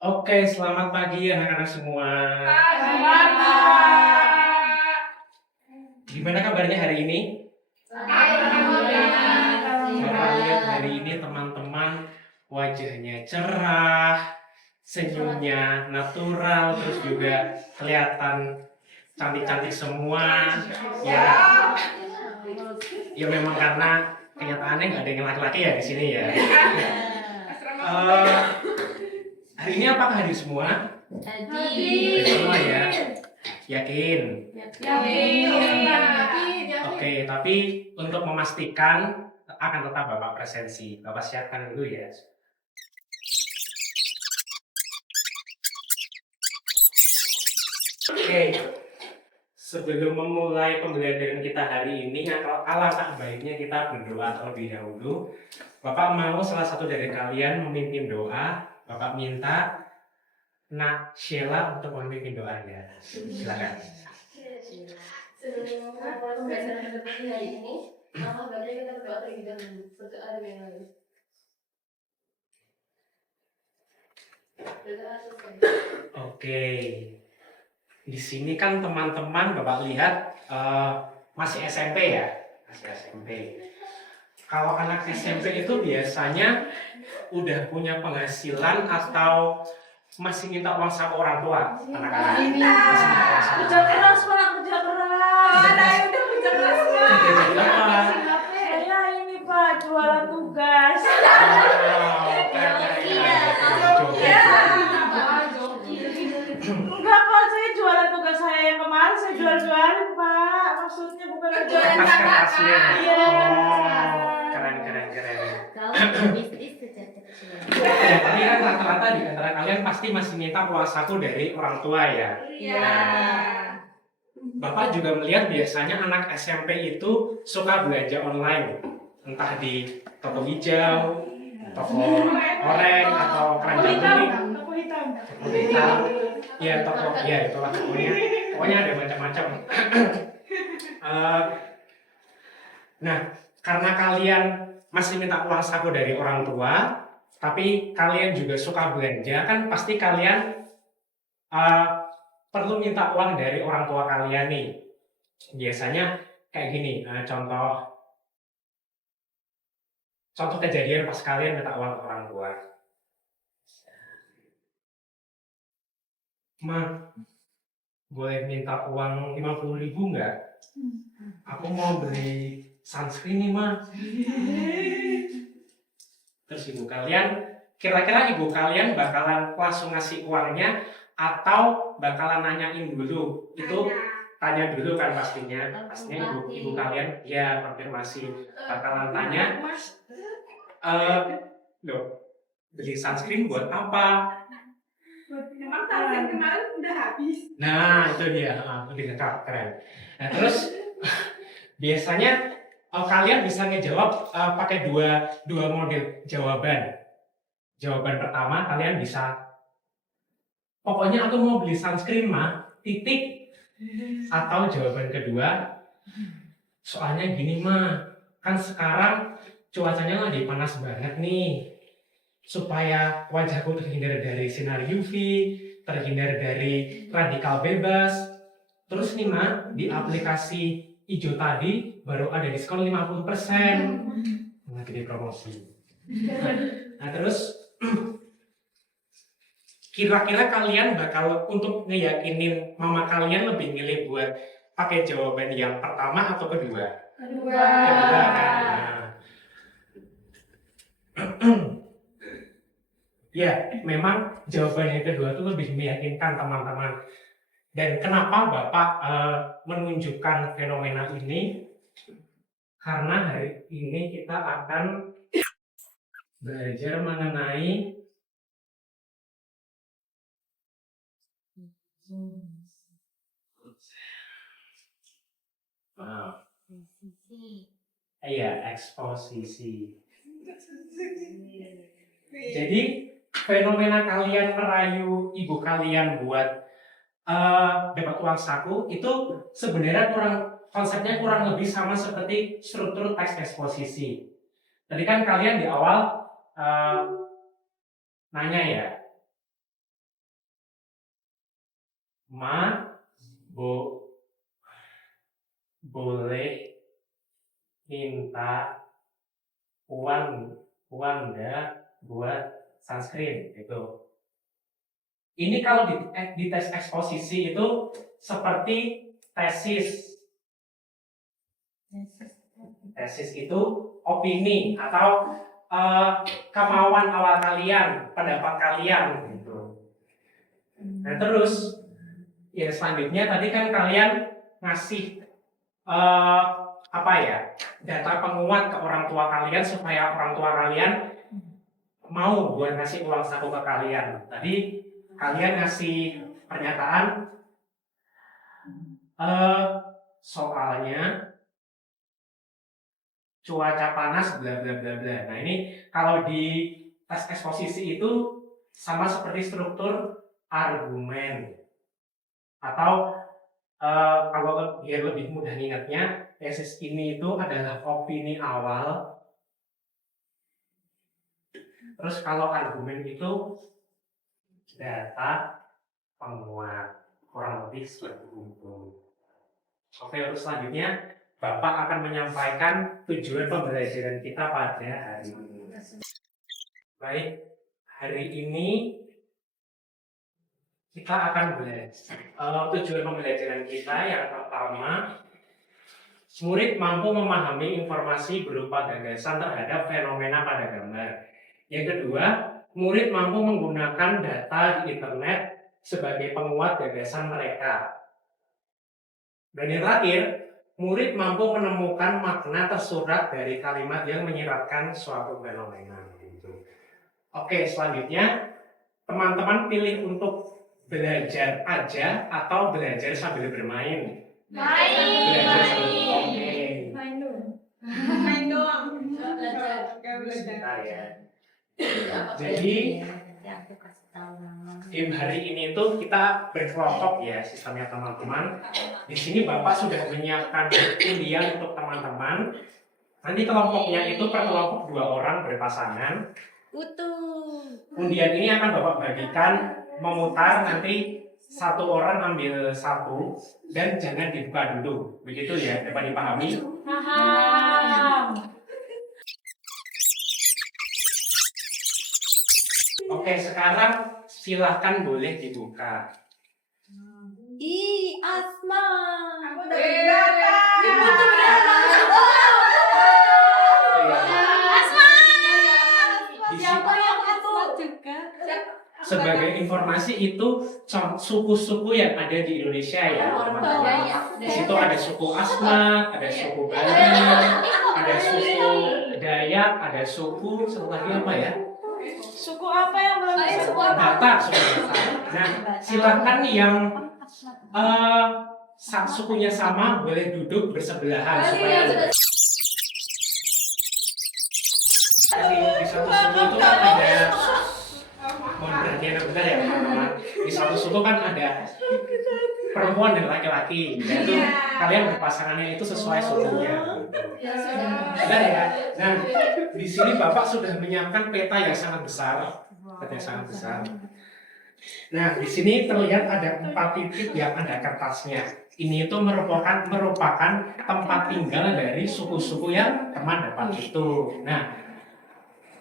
Oke, selamat pagi anak-anak semua. Gimana kabarnya hari ini? Bapak lihat hari ini teman-teman wajahnya cerah, senyumnya natural, terus juga kelihatan cantik-cantik semua. Ya, ya memang karena kenyataannya nggak ada yang laki-laki ya di sini ya. Eh, hari ini apakah hadir semua? Hadir semua ya. Yakin? Oke, tapi untuk memastikan akan tetap Bapak presensi. Bapak siapkan dulu ya. Oke, sebelum memulai pembelajaran kita hari ini, alangkah baiknya kita berdoa terlebih dahulu. Bapak mau salah satu dari kalian memimpin doa. Bapak minta Nak Sheila untuk memimpin doanya. Silakan. Sebelum memulai pembelajaran hari ini, baiknya kita berdoa terlebih dahulu. Berdoa dengan lain. Oke, di sini kan teman-teman Bapak lihat masih SMP ya, masih SMP. Kalau anak SMP itu biasanya udah punya penghasilan atau masih minta uang sama orang tua? Anak-anak masih minta uang sama Kerja keras Pak, kerja keras. Udah kerja keras. Kerja jadi apa? Saya ini Pak, jualan tugas. Enggak Pak, saya jualan tugas saya yang kemarin saya jual-jualin Pak. Maksudnya bukan jualan kertas-kertasnya. Iya. Keren. Kalau bisnis sejak kecil. Ya, tapi kan rata-rata di antara kalian pasti masih minta uang saku dari orang tua ya. Iya. Bapak juga melihat biasanya anak SMP itu suka belanja online, entah di toko hijau, toko oranye atau keranjang kuning, Toko hitam. ya toko, ya itulah pokoknya ada macam-macam. Nah, karena kalian masih minta uang saku dari orang tua, tapi kalian juga suka belanja, kan pasti kalian perlu minta uang dari orang tua kalian nih. Biasanya kayak gini, contoh kejadian pas kalian minta uang ke orang tua. Ma, boleh minta uang 50.000 nggak? Aku mau beli sunscreen nih, Ma. Terus kira-kira ibu kalian bakalan langsung ngasih uangnya atau bakalan nanyain dulu? Itu tanya dulu kan pastinya ibu kalian ya konfirmasi bakalan tanya, loh, beli sunscreen buat apa? Memang tahun kemarin udah habis. Nah itu dia, lebih lengkap, keren. Nah terus biasanya kalian bisa ngejawab pakai dua model jawaban. Jawaban pertama kalian bisa, pokoknya aku mau beli sunscreen mah, titik. Atau jawaban kedua, soalnya gini mah, kan sekarang cuacanya lagi panas banget nih. Supaya wajahku terhindar dari sinar UV, terhindar dari radikal bebas. Terus nih mah, di aplikasi hijau tadi baru ada diskon 50%. Lagi di promosi. Nah terus kira-kira kalian bakal untuk ngeyakinin mama kalian lebih milih buat pakai jawaban yang pertama atau kedua? Kedua kan. Ya, memang jawaban yang kedua itu lebih meyakinkan teman-teman. Dan kenapa Bapak menunjukkan fenomena ini? Karena hari ini kita akan belajar mengenai eksposisi. Jadi fenomena kalian merayu ibu kalian buat dapat uang saku itu sebenarnya konsepnya kurang lebih sama seperti struktur teks eksposisi. Tadi kan kalian di awal nanya ya, boleh minta uang nggak buat sunscreen gitu. Ini kalau di tes eksposisi itu seperti tesis. Tesis itu opini atau kemauan awal kalian, pendapat kalian gitu. Nah terus ya selanjutnya tadi kan kalian ngasih data penguat ke orang tua kalian supaya orang tua kalian mau buat ngasih uang saku ke kalian. Tadi kalian ngasih pernyataan soalnya cuaca panas bla bla bla bla. Nah ini kalau di tes eksposisi itu sama seperti struktur argumen atau kalau biar lebih mudah ingatnya, tesis ini itu adalah opini awal. Terus kalau argumen itu data penguat, kurang lebih seperti itu. Oke, terus selanjutnya Bapak akan menyampaikan tujuan pembelajaran kita pada hari ini. Baik, hari ini kita akan belajar tujuan pembelajaran kita yang pertama, murid mampu memahami informasi berupa gagasan terhadap fenomena pada gambar. Yang kedua, murid mampu menggunakan data di internet sebagai penguat gagasan mereka. Dan yang terakhir, murid mampu menemukan makna tersurat dari kalimat yang menyiratkan suatu fenomena. Oke, selanjutnya teman-teman pilih untuk belajar aja atau belajar sambil bermain? Belajar sambil Main doang. Sebentar ya. Jadi tim hari ini tuh kita berkelompok ya sistemnya teman-teman. Di sini Bapak sudah menyiapkan undian untuk teman-teman. Nanti kelompoknya itu per kelompok 2 orang berpasangan. Undian ini akan Bapak bagikan memutar, nanti 1 orang ambil 1 dan jangan dibuka dulu. Begitu ya, dapat dipahami? Paham. Oke, sekarang silahkan boleh dibuka. Asma. Aku dari belakang. Di sini- Sebagai informasi itu suku-suku yang ada di Indonesia ya teman-teman. Di situ ada suku Asmat, ada suku Bali, ada suku Dayak, ada suku satu lagi apa ya? Suku apa yang belum disebut? Batak, suku Batak. Nah, silakan yang sukunya sama boleh duduk bersebelahan supaya di satu suku itu kan ada, mohon perhatian yang benar ya teman-teman. Di satu suku kan ada perempuan dan laki-laki, dan itu kalian berpasangannya itu sesuai sukunya. Benar ya? Nah, di sini Bapak sudah menyiapkan peta yang sangat besar, peta yang sangat besar. Nah, di sini terlihat ada 4 titik yang ada kertasnya. Ini itu merupakan tempat tinggal dari suku-suku yang teman dapat itu. Nah,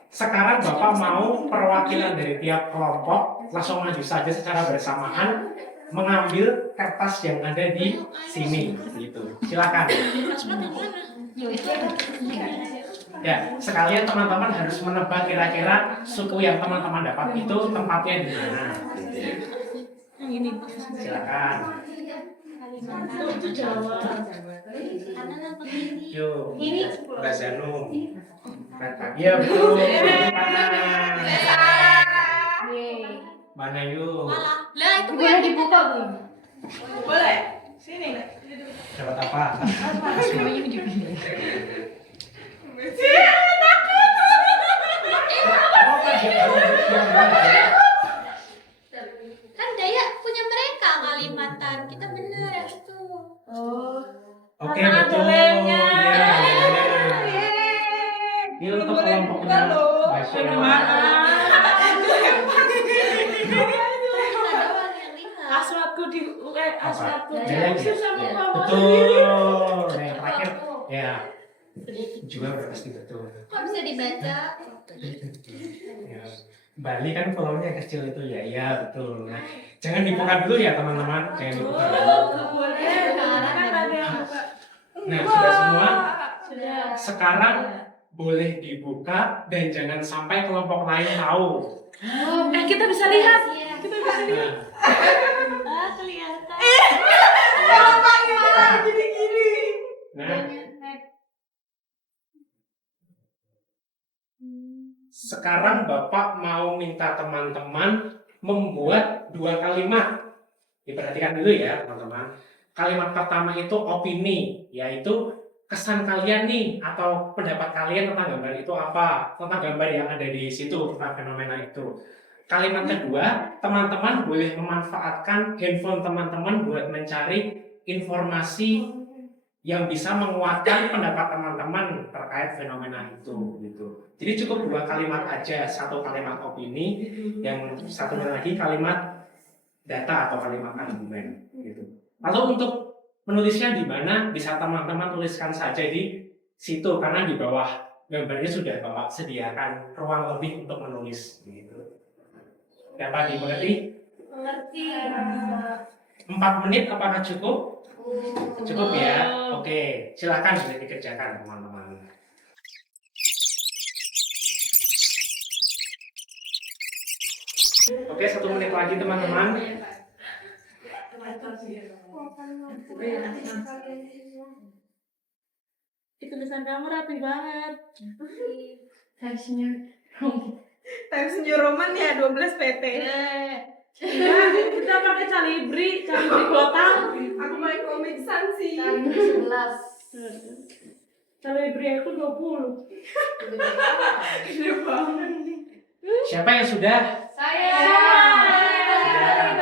sekarang Bapak mau perwakilan dari tiap kelompok langsung maju saja secara bersamaan mengambil kertas yang ada di sini, gitu. Silakan. Ya, sekalian teman-teman harus menebak kira-kira suku yang teman-teman dapat itu tempatnya di mana. Silakan. Yuk, Mbak Zanum. Iya betul. Mana yuk? Lah itu boleh dibuka belum? Boleh. Sini. Dapat apa? Kan Dayak punya mereka Kalimantan. Kita bener ya itu. Oh. Oke Karena betul. ada lemnya. Iya. Ini untuk kelompoknya. Masya Ada Allah. mana? Kita doang yang lihat. Asmatku Asmat tuh Daya cek ya? sama Ya. mama sendiri. Betul. Nah, yang terakhir ya juga udah pasti betul. Kok bisa dibaca? Ya. Bali kan pulaunya kecil itu ya, iya betul. Nah, jangan dibuka dulu ya teman-teman, jangan dibuka dulu. Oh, nggak boleh. Kan ada yang buka. Nah, sudah semua. Sudah. Sekarang boleh dibuka dan jangan sampai kelompok lain tahu. Kita bisa lihat. Iya. Kita bisa lihat. Ah, kelihatan. Kenapa kita gini-gini? Nah, sekarang Bapak mau minta teman-teman membuat 2 kalimat. Diperhatikan dulu ya, teman-teman. Kalimat pertama itu opini, yaitu kesan kalian nih atau pendapat kalian tentang gambar itu apa, tentang gambar yang ada di situ, tentang fenomena itu. Kalimat kedua, teman-teman boleh memanfaatkan handphone teman-teman buat mencari informasi yang bisa menguatkan pendapat teman-teman terkait fenomena itu gitu. Jadi cukup 2 kalimat aja, 1 kalimat opini, yang satunya lagi kalimat data atau kalimat argumen gitu. Lalu untuk menulisnya di mana bisa teman-teman tuliskan saja di situ karena di bawah gambarnya sudah Bapak sediakan ruang lebih untuk menulis gitu. Dapat dimengerti? Mengerti. 4 menit apakah cukup? Cukup ya? Oke, silakan boleh dikerjakan teman-teman. Oke, 1 menit lagi teman-teman. Tulisan kamu rapi banget. Times New Roman ya 12 PT. Kita pakai calibri kotak. Aku main Comic Sans sih. Times 11. Calibri aku 20. Gede banget. Siapa yang sudah? Saya. Sudah.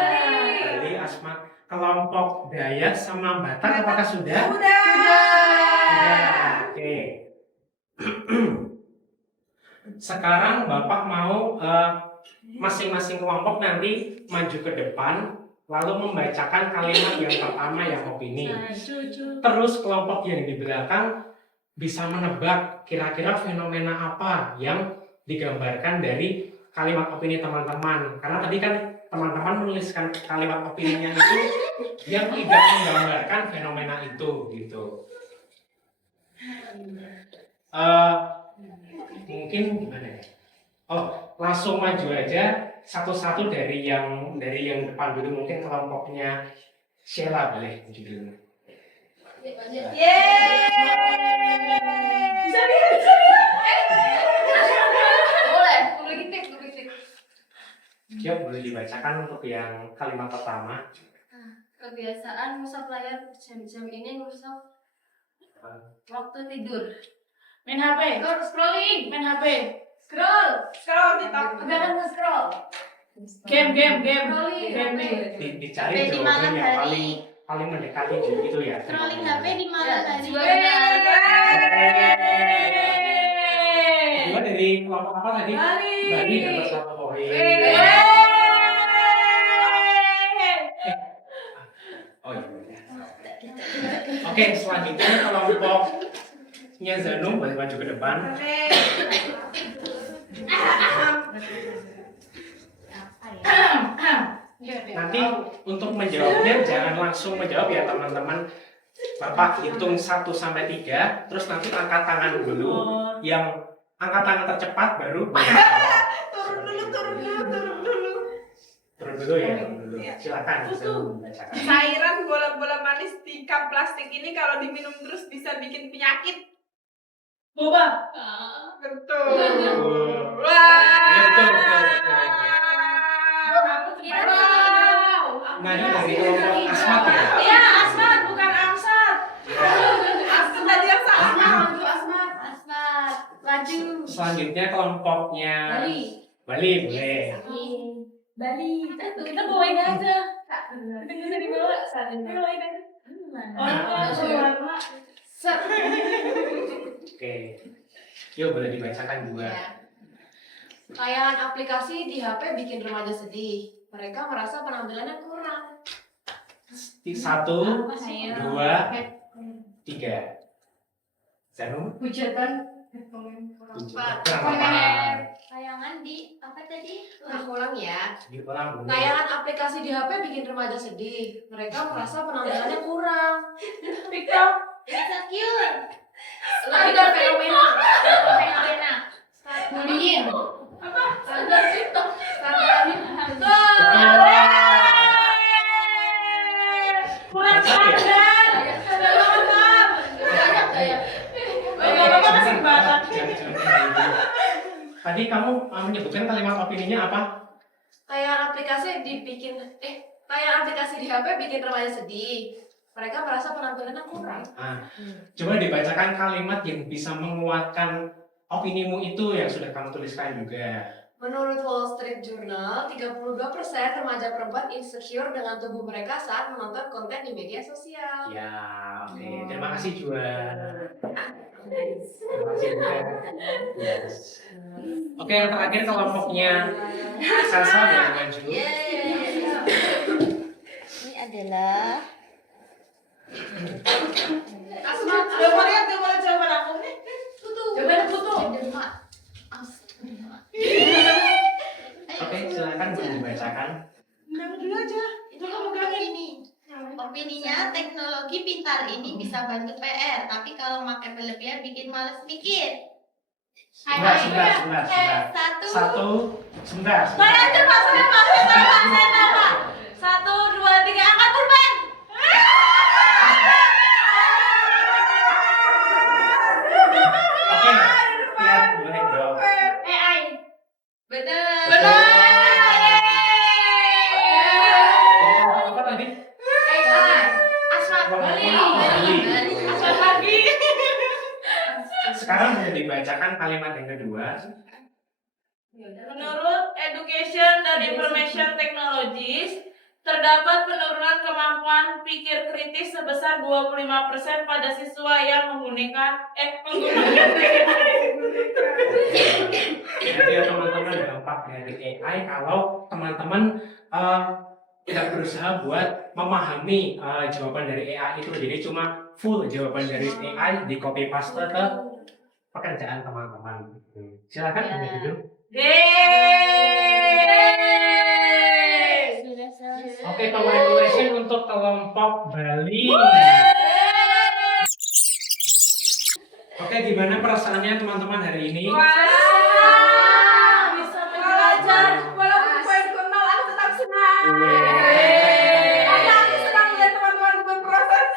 Bali, Asmat, kelompok Dayak sama Batak apakah sudah? Udah. Sudah. Oke. Sekarang Bapak mau masing-masing kelompok nanti maju ke depan lalu membacakan kalimat yang pertama yang opini. Terus kelompok yang di belakang bisa menebak kira-kira fenomena apa yang digambarkan dari kalimat opini teman-teman. Karena tadi kan teman-teman menuliskan kalimat opininya itu yang tidak menggambarkan fenomena itu gitu. Mungkin gimana ya? Oh, langsung maju aja satu-satu dari yang depan dulu. Mungkin kelompoknya Sheila boleh maju dulu. Bisa lihat. Boleh, boleh ketik. Ya, boleh dibacakan untuk yang kalimat pertama. Kebiasaan ngusap layar jam-jam ini ngusap waktu tidur. Main HP. Scrolling. Main HP. Scroll. Sekarang kita Kebanyakan nge-scroll. Game. Scrolling. Dicari Di jawaban malam yang hari. paling mendekati gitu ya. Scrolling HP di malam hari. Juga benar. Kedua dari kelompok apa tadi? Bali dapat 1 poin. Oh iya. Oke, selanjutnya kelompoknya Zanum boleh maju ke depan. Nanti untuk menjawabnya jangan langsung menjawab ya teman-teman. Bapak hitung 1 sampai 3, terus nanti angkat tangan dulu. Yang angkat tangan tercepat baru turun dulu. turun dulu ya. Silakan bisa membacakan. Cairan bola-bola manis di cup plastik ini kalau diminum terus bisa bikin penyakit. Boba. Betul. Betul. Wah. Iya, betul. Nah, ini dari kelompok Asmat ya. Ya, Asmat bukan Amsat. Asmat tadi yang salah. Asmat. Maju. Selanjutnya kelompoknya Bali. Bali boleh. Bali. Kita bawain aja. Kita nggak usah dibawa. Kita bawain aja. Orang warna. Set. Oke. Yuk boleh dibacakan juga. Ya. Tayangan aplikasi di HP bikin remaja sedih. Mereka merasa penampilannya kurang. 1, Ayo. 2, 3. Zanum? Hujatan. Tayangan di apa tadi? Aku ulang ya. Diulang dulu. Tayangan aplikasi di HP bikin remaja sedih. Mereka merasa penampilannya kurang. TikTok. Insecure. Lebih ke fenomena. Fenomena. Bullying. Apa? Standar TikTok. Standar Kurang sadar. Bapak kasih batak. Tadi kamu menyebutkan kalimat opininya apa? Tayangan aplikasi di HP bikin remaja sedih. Mereka merasa penampilannya kurang. Coba dibacakan kalimat yang bisa menguatkan opinimu itu yang sudah kamu tuliskan juga. Menurut Wall Street Journal, 32% remaja perempuan insecure dengan tubuh mereka saat menonton konten di media sosial. Ya, oke. Terima kasih Juan. Terima kasih Juan. Yes. Oke, yang terakhir kelompoknya Salsa yang maju. Ini adalah Asma, Coba lihat jawaban aku nih. Jawaban foto. Oke, silakan bisa dibacakan. Dulu aja. Itu kamu ini. Opininya, teknologi pintar ini bisa bantu PR, tapi kalau pakai berlebihan bikin males mikir. Sebentar. Sebentar. Saya aja Pak, saya Pak. 1, 2, 3, angkat pulpen. Oke, lihat boleh dong. AI. benar. Apa tadi? AI. Asma, Bali. Asal lagi. Sekarang bisa dibacakan kalimat yang kedua. Menurut Education dan Information Technologies, terdapat penurunan kemampuan pikir kritis sebesar 25% pada siswa yang menggunakan Jadi ya teman-teman dampak dari AI kalau teman-teman tidak berusaha buat memahami jawaban dari AI itu, jadi cuma full jawaban dari AI di copy paste ke pekerjaan teman-teman. Silakan Anda duduk. Sudah selesai. Oke, congratulations untuk kelompok Bali. Oke, gimana perasaannya teman-teman hari ini? Bisa belajar. Walaupun poinku 0, aku tetap senang. Yeay. Karena aku senang melihat teman-teman berproses.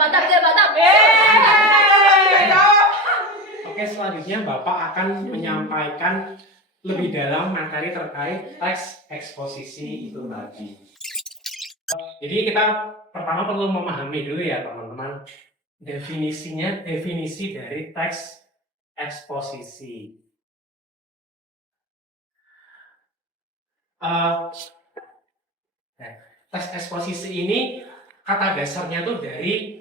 Mantap dia, mantap. Oke, selanjutnya Bapak akan menyampaikan lebih dalam materi terkait teks eksposisi itu tadi. Jadi kita pertama perlu memahami dulu ya teman-teman definisi dari teks eksposisi. Teks eksposisi ini kata dasarnya tuh dari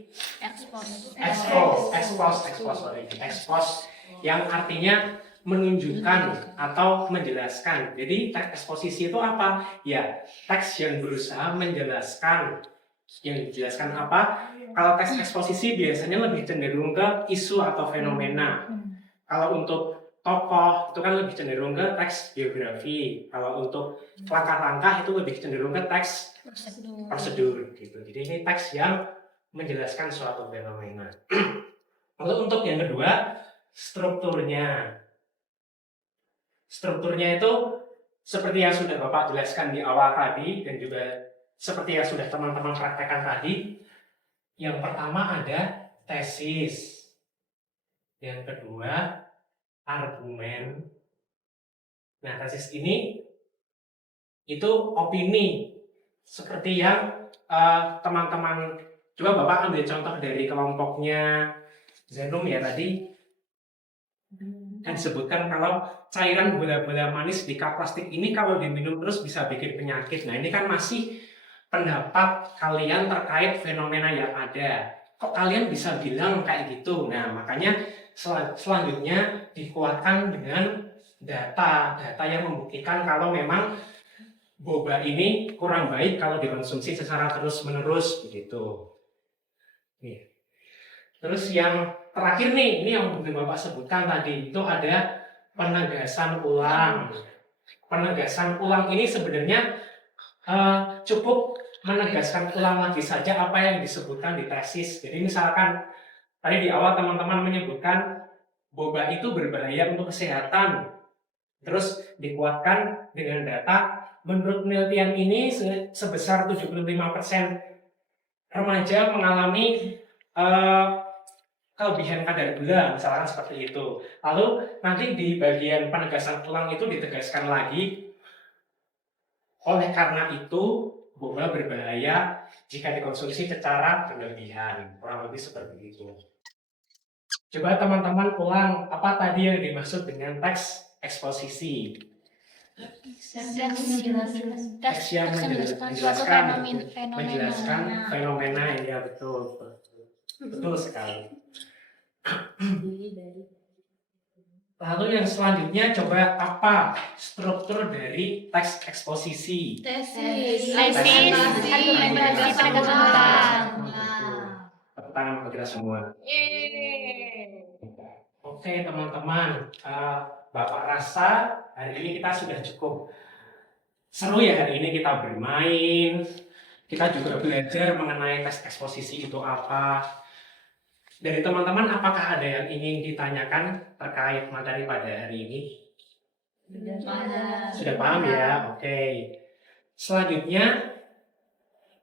expose yang artinya menunjukkan atau menjelaskan. Jadi teks eksposisi itu apa? Ya, teks yang berusaha menjelaskan. Yang dijelaskan apa? Kalau teks eksposisi biasanya lebih cenderung ke isu atau fenomena. Kalau untuk tokoh itu kan lebih cenderung ke teks biografi. Kalau untuk langkah-langkah itu lebih cenderung ke teks prosedur gitu. Jadi ini teks yang menjelaskan suatu fenomena. Lalu untuk yang kedua, strukturnya. Strukturnya itu seperti yang sudah Bapak jelaskan di awal tadi dan juga seperti yang sudah teman-teman praktekkan tadi. Yang pertama ada tesis. Yang kedua argumen. Nah, tesis ini itu opini seperti yang teman-teman coba Bapak ambil contoh dari kelompoknya Zenum ya tadi. Dan disebutkan kalau cairan bola-bola manis di cup plastik ini kalau diminum terus bisa bikin penyakit. Nah, ini kan masih pendapat kalian terkait fenomena yang ada. Kok kalian bisa bilang kayak gitu? Nah, makanya selanjutnya dikuatkan dengan data yang membuktikan kalau memang boba ini kurang baik kalau dikonsumsi secara terus-menerus begitu. Nih. Terus yang terakhir nih, ini yang mungkin Bapak sebutkan tadi, itu ada penegasan ulang. Penegasan ulang ini sebenarnya cukup menegaskan ulang lagi saja apa yang disebutkan di tesis. Jadi misalkan tadi di awal teman-teman menyebutkan boba itu berbahaya untuk kesehatan. Terus dikuatkan dengan data, menurut penelitian ini sebesar 75% remaja mengalami kelebihan kadar gula, misalkan seperti itu. Lalu nanti di bagian penegasan ulang itu ditegaskan lagi, oleh karena itu boba berbahaya jika dikonsumsi secara berlebihan, kurang lebih seperti itu. Coba teman-teman ulang apa tadi yang dimaksud dengan teks eksposisi. Teks yang menjelaskan fenomena, ya betul. Betul sekali. Lalu yang selanjutnya coba apa struktur dari teks eksposisi? Tesis, argumentasi, penegasan ulang. Tepuk tangan untuk kita semua. Oke teman-teman, Bapak rasa hari ini kita sudah cukup seru ya. Hari ini kita bermain, kita juga belajar mengenai teks eksposisi itu apa. Dari teman-teman, apakah ada yang ingin ditanyakan terkait materi pada hari ini? Sudah paham ya? Oke. Selanjutnya,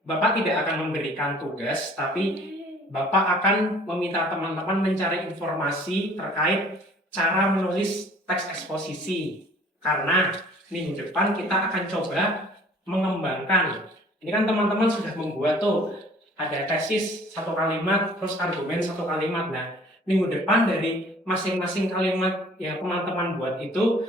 Bapak tidak akan memberikan tugas, tapi Bapak akan meminta teman-teman mencari informasi terkait cara menulis teks eksposisi. Karena minggu depan kita akan coba mengembangkan. Ini kan teman-teman sudah membuat tuh, ada tesis 1 kalimat, terus argumen 1 kalimat. Nah, minggu depan dari masing-masing kalimat yang teman-teman buat itu,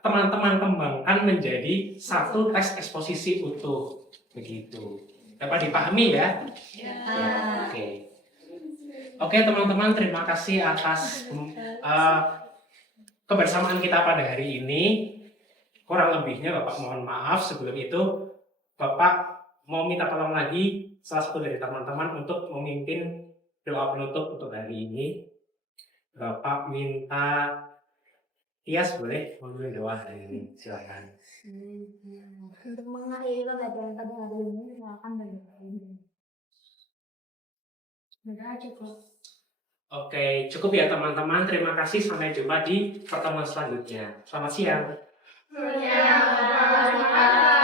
teman-teman kembangkan menjadi satu teks eksposisi utuh. Begitu. Dapat dipahami ya? Ya. Oke teman-teman, terima kasih atas kebersamaan kita pada hari ini. Kurang lebihnya Bapak mohon maaf. Sebelum itu, Bapak mau minta tolong lagi salah satu dari teman-teman untuk memimpin doa penutup untuk hari ini. Bapak minta Tias boleh memimpin doa hari ini, silakan. Untuk mengakhiri pembelajaran pada hari ini, silakan berdoa. Sudah cukup. Oke, cukup ya teman-teman. Terima kasih. Sampai jumpa di pertemuan selanjutnya. Selamat siang. Ya.